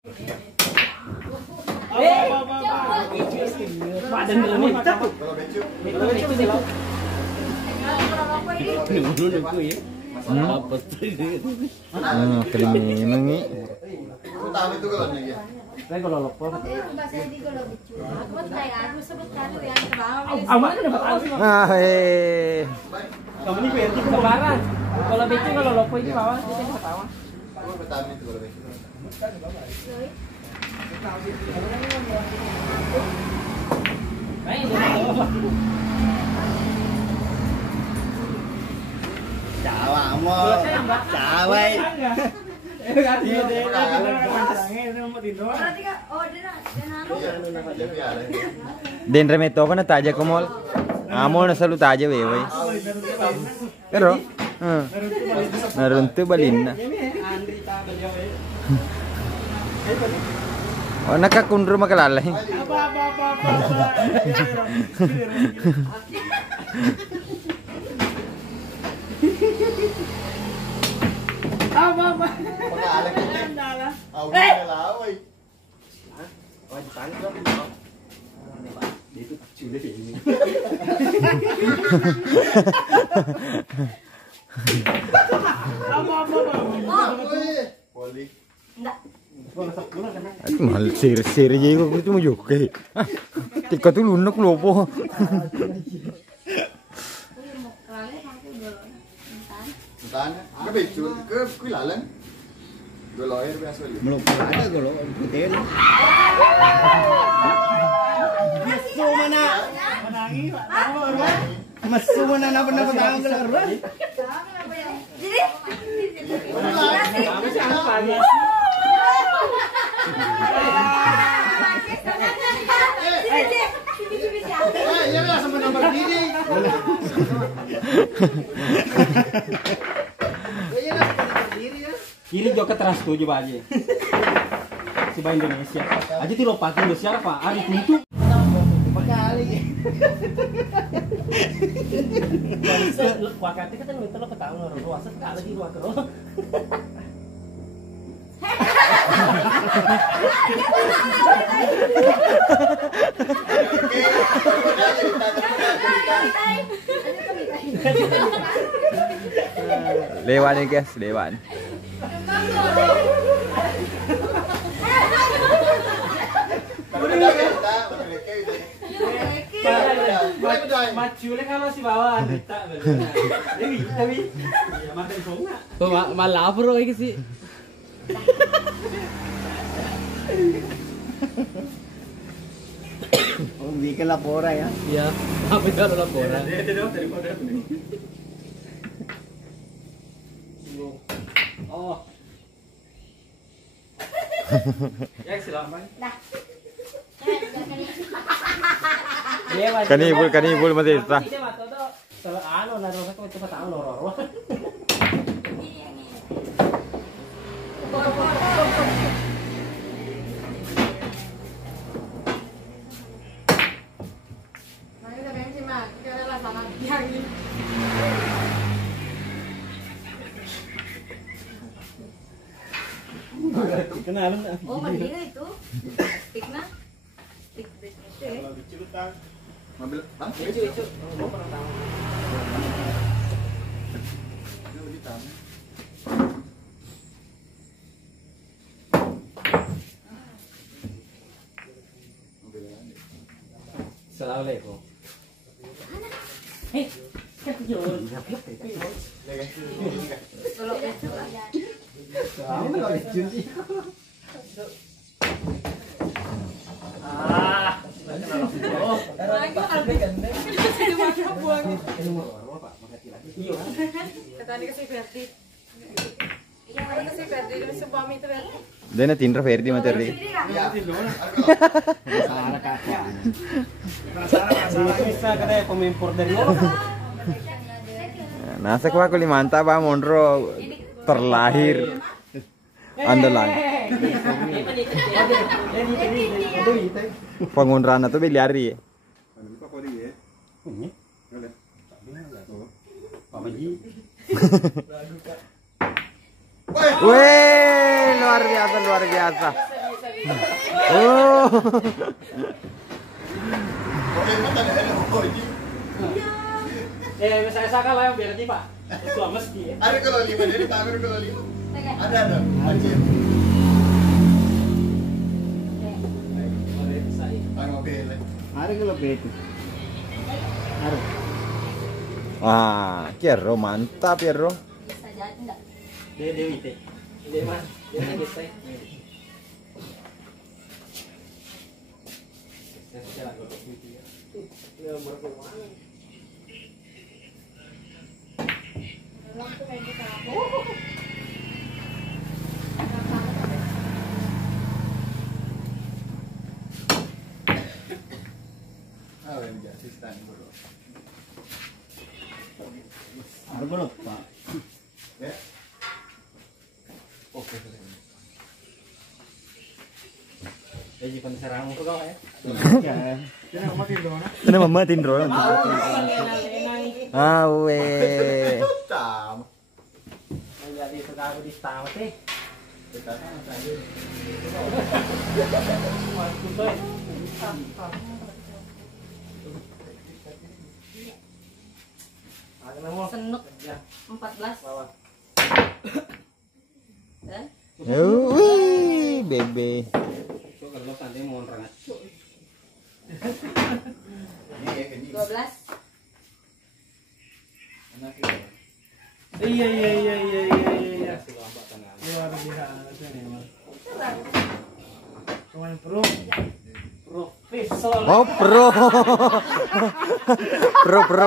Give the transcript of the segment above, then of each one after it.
Kriminal Utama itu kalau lagi. Saya kalau lopo. Kamu ini verti kebaran. Kalau becu kalau lopo ini bawah kita nggak tahu. Utama itu kalau lagi. Jawa mo. Jawa. Den remeto ko na taja ko mol. Amo na salu taja we we. Pero naruntu balin na. Oh nakakundro makalala. Pag-aalag ka din. Awin na laway. Dito sulit ini. Poli. Mahal sir aja kok itu mau joke. Tika tuh lunak lopo. Tanya, cái bị chuột cứ lạ lên. Rồi lòi ra số liệu. Belum ada kalau putih. Mesu mana? Menangi, Pak. Mesu mana benar tahu keluar. Jadi, Apa sih anak pagi? Ya lah sama nomor diri. Kiri joket teras tuh coba aja. Si Ba Indonesia. Aja ti lupa Indonesia apa? Ari tuntuk. Wakati kita minta lo ketahuan orang luas sekali lagi luar terus. Lewat nih guys, lewat. Majunya kalau si bawah Andita tapi ya makan songa. Tuh malah bro ini sih. Oh, bikin laporan ya. Iya, apa itu laporan? Oh. Ya silakan. Dah. Kanibul mati ita. Ano naroon ko ito patao loro. Kenalan. Oh, berdiri itu. Stikna. Stik itu ya. Mobil, hah? Itu. Oh, pernah tahu. Assalamualaikum. Hei, kejauhan. Kalau itu aja. Dena tindra Ferdi materi. Bisa kena pemimpor dari luar. Nasa ko mantap ba Monro terlahir andalan. Pengundrahan itu biliari. Weh, luar biasa. Oh. Oke, mata ada oh ini. Misalnya saya lah yang biar nanti Pak. Itu mesti ya. Ada kalau 5 jadi Pak Amir kalau 5. Oke. Ada. Anjir. Tang mobil. Ada kalau begitu. Ada. Wah, Piero mantap Piero. Bisa jadi enggak? Dia Dewi teh. Dia mah. Dia lagi saya. Saya lagi begitu ya. Ya berkemana? Ah, ini asisten bro. Ada belum Pak? Ya. Oke. Ya jika serang kau ya. Ya. Jangan makin dong. Ini mama tindro. Ah, we. Tam. Jadi sekarang di tamat eh. Kita kan saja. Senuk 14. Dan Wih, bebe. So kalau santai mau orang. Ini 12. anak itu. Iya. Luar biasa nih, Mas. Profesor. Oh, pro.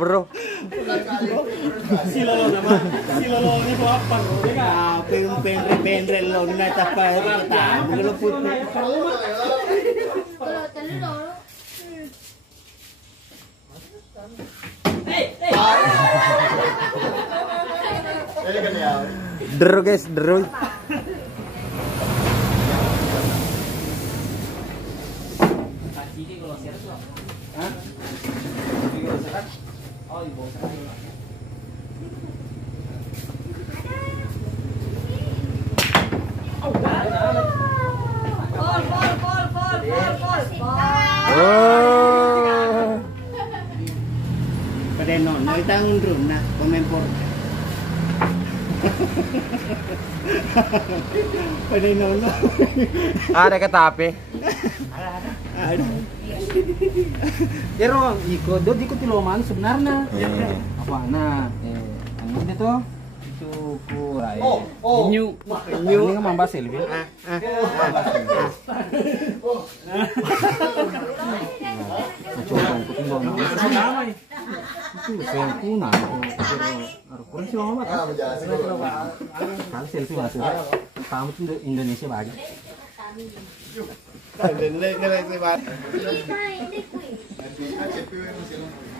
Pro. Si lolo nama. Si lolo ini tuh apa? Pendre lo na tapa ta. Lo putih. Kalau tadi dulu. Ini kan ya. Deru guys, deru. Ini kalau share tuh. Hah? Ini kalau share. Oh, ibu share. Oh. Pada nono kita ngundur nah pemempor. Pada nono. Ada kata apa? Ada. Pero ikut do ikut di loman sebenarnya. Apa nah? Anu dia tuh cukup rai. New. Ini kan mamba selfie. Coba kuting dong. Itu selfie nah. Kurang sih mama. Ah, menjelaskan. Kalau selfie masuk. Kamu tuh Indonesia banget.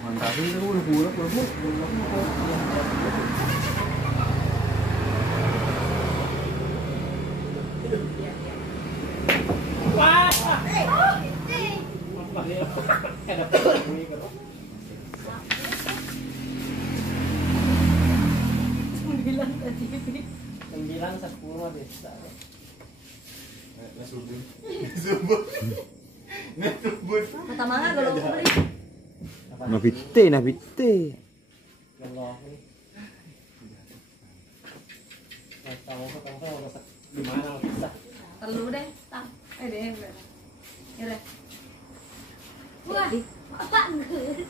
Mantap ini udah bulat. Wah. Sembilan 10 desa. Mata manga kalau aku beli. Nabite. Allah ini. Tahu di mana bisa. Telu deh, tak. Deh. Ya deh. Wah, apa enggak?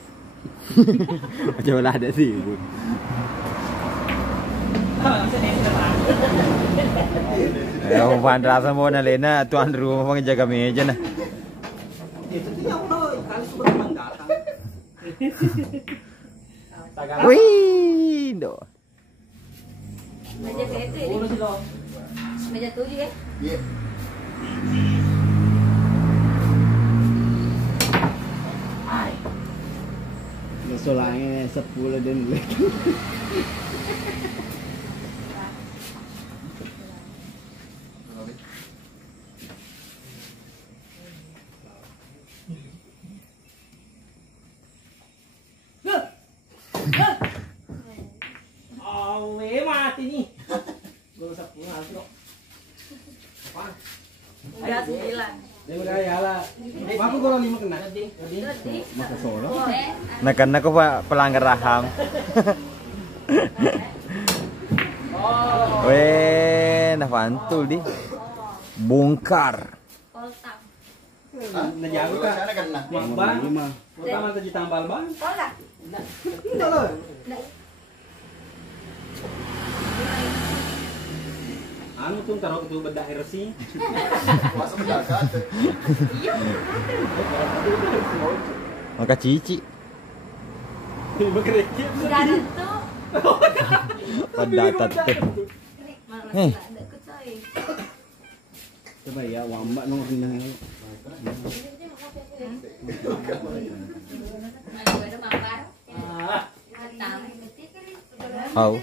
Coba lah ada sih, Bu. Ya, Pandra sama Lena, tuan rumah penjaga meja nah. Itu yang kali sudah datang. Wih, do. Meja itu ya. Meja 7 ya. Iya. Solangnya 10 dan lagi. Mati nih. Belum 10 harus lo. Apaan? Enggak sih. Dia bergaya lah. Aku kurang 5 kena. Maka solo. Nakan ko pa pelanggar raham. Weh, nah pantul di. Bongkar. Koltak. Najago ka. Sana kan na. Bang. Tama ta ditambal bang. Kolak. Hindi lo. Ano tong tarok tu beda RC? Masuk ke dagat. Maka cici. Bekerja. Garet tuh. Pada tate. Malah ada kucoy. Coba ya, wamba nong rinang. Ada mampar. Hitam. Au.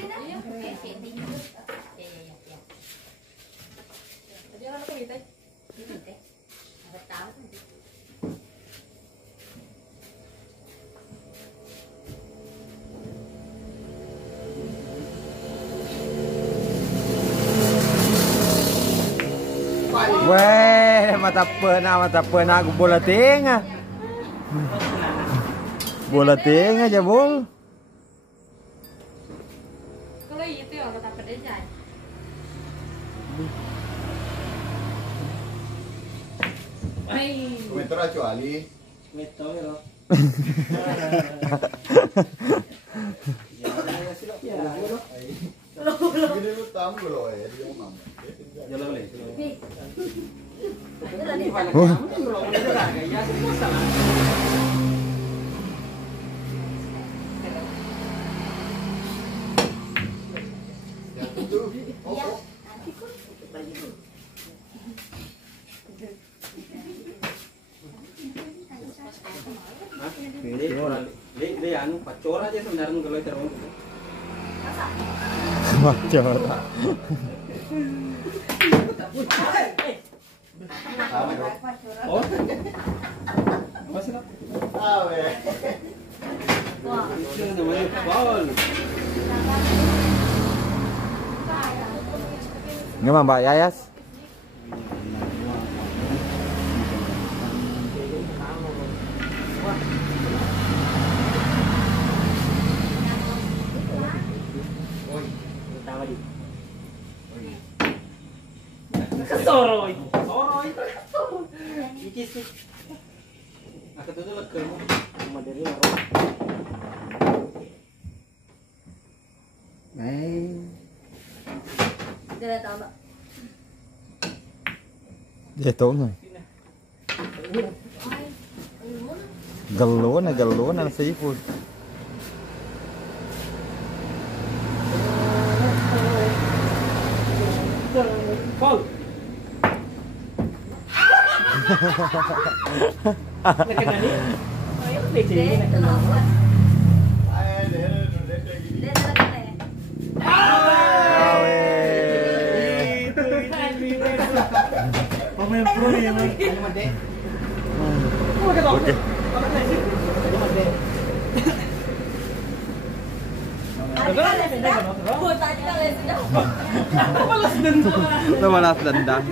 Weh, mata pena aku bola tengah. Bola tengah aja bol. Kalau itu ya kata pedenya. Komentar aja Ali. Meto ya lo. Gini lu tamu lo ya dia mau. Jalan boleh. Ya itu. Oh. Dia anu pacor aja sebenarnya kalau terus. Macora. Oh. Masih lah. Ah, weh. Wah. Itu namanya bol. Nggak Mbak Yayas? Kesoroy. Soroy. Iki sih. Aku tuh lega sama dari orang. Dia tahu Mbak. Dia tahu nggak? Galon ang seafood. Pol. Nakena ni. Dia kenapa? Ay, dia gini. Dia terkena. Pemain pro nih emang. Oke. Tadi kan sudah. Balas dendam.